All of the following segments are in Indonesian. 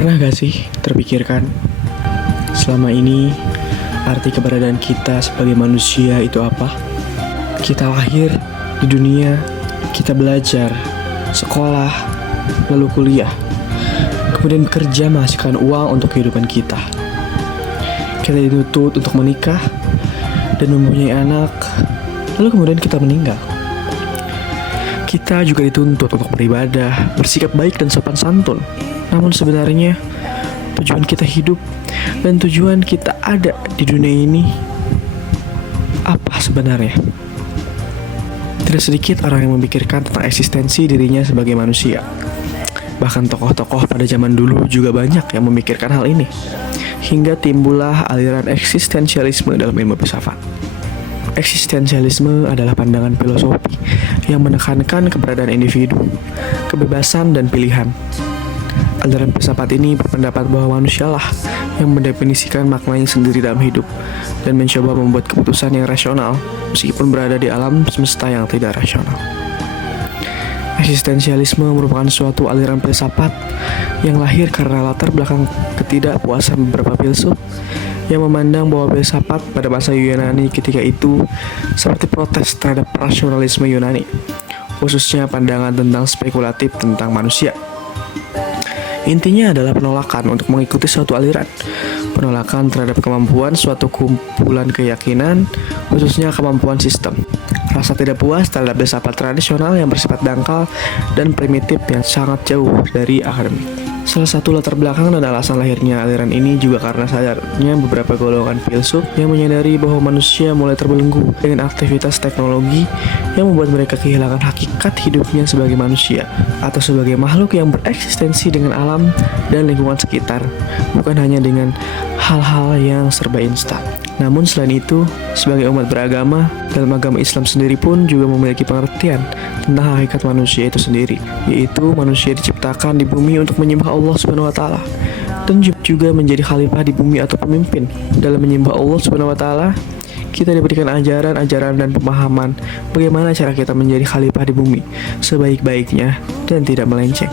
Pernah gak sih terpikirkan selama ini arti keberadaan kita sebagai manusia itu apa? Kita lahir di dunia, kita belajar, sekolah, lalu kuliah, kemudian bekerja menghasilkan uang untuk kehidupan kita. Kita dituntut untuk menikah dan mempunyai anak, lalu kemudian kita meninggal. Kita juga dituntut untuk beribadah, bersikap baik dan sopan santun. Namun sebenarnya tujuan kita hidup dan tujuan kita ada di dunia ini apa sebenarnya? Tidak sedikit orang yang memikirkan tentang eksistensi dirinya sebagai manusia. Bahkan tokoh-tokoh pada zaman dulu juga banyak yang memikirkan hal ini. Hingga timbullah aliran eksistensialisme dalam ilmu filsafat. Eksistensialisme adalah pandangan filosofi yang menekankan keberadaan individu, kebebasan dan pilihan. Aliran filsafat ini berpendapat bahwa manusialah yang mendefinisikan maknanya sendiri dalam hidup dan mencoba membuat keputusan yang rasional meskipun berada di alam semesta yang tidak rasional. Eksistensialisme merupakan suatu aliran filsafat yang lahir karena latar belakang ketidakpuasan beberapa filsuf yang memandang bahwa filsafat pada masa Yunani ketika itu seperti protes terhadap rasionalisme Yunani, khususnya pandangan tentang spekulatif tentang manusia. Intinya adalah penolakan untuk mengikuti suatu aliran, penolakan terhadap kemampuan suatu kumpulan keyakinan, khususnya kemampuan sistem. Rasa tidak puas terhadap filsafat tradisional yang bersifat dangkal dan primitif yang sangat jauh dari akademik. Salah satu latar belakang dan alasan lahirnya aliran ini juga karena sadarnya beberapa golongan filsuf yang menyadari bahwa manusia mulai terbelenggu dengan aktivitas teknologi yang membuat mereka kehilangan hakikat hidupnya sebagai manusia atau sebagai makhluk yang bereksistensi dengan alam dan lingkungan sekitar, bukan hanya dengan hal-hal yang serba instan. Namun selain itu, sebagai umat beragama, dalam agama Islam sendiri pun juga memiliki pengertian tentang hakikat manusia itu sendiri, yaitu manusia diciptakan di bumi untuk menyembah Allah Subhanahu wa taala dan juga menjadi khalifah di bumi atau pemimpin. Dalam menyembah Allah Subhanahu wa taala, kita diberikan ajaran-ajaran dan pemahaman bagaimana cara kita menjadi khalifah di bumi sebaik-baiknya dan tidak melenceng.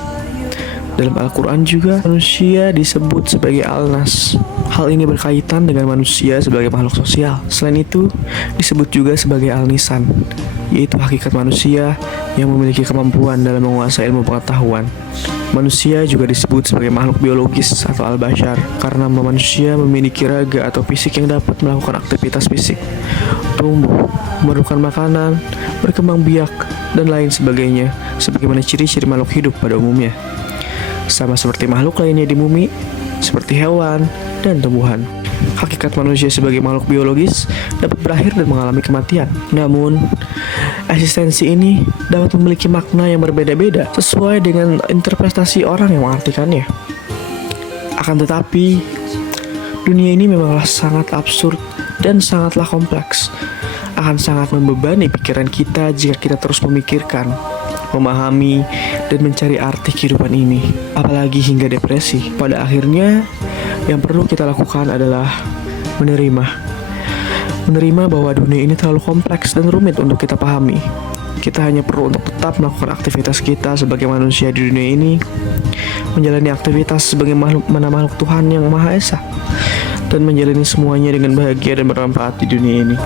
Dalam Al-Quran juga manusia disebut sebagai Al-Nas. Hal ini berkaitan dengan manusia sebagai makhluk sosial. Selain itu, disebut juga sebagai Al-Nisan, yaitu hakikat manusia yang memiliki kemampuan dalam menguasai ilmu pengetahuan. Manusia juga disebut sebagai makhluk biologis atau Al-Bashar karena manusia memiliki raga atau fisik yang dapat melakukan aktivitas fisik, tumbuh, memerlukan makanan, berkembang biak, dan lain sebagainya, sebagaimana ciri-ciri makhluk hidup pada umumnya. Sama seperti makhluk lainnya di bumi, seperti hewan dan tumbuhan. Hakikat manusia sebagai makhluk biologis dapat berakhir dan mengalami kematian. Namun, eksistensi ini dapat memiliki makna yang berbeda-beda sesuai dengan interpretasi orang yang mengartikannya. Akan tetapi, dunia ini memanglah sangat absurd dan sangatlah kompleks. Akan sangat membebani pikiran kita jika kita terus memikirkan, memahami, dan mencari arti kehidupan ini, apalagi hingga depresi. Pada akhirnya, yang perlu kita lakukan adalah menerima bahwa dunia ini terlalu kompleks dan rumit untuk kita pahami. Kita hanya perlu untuk tetap melakukan aktivitas kita sebagai manusia di dunia ini, menjalani aktivitas sebagai makhluk Tuhan yang Maha Esa, dan menjalani semuanya dengan bahagia dan bermanfaat di dunia ini.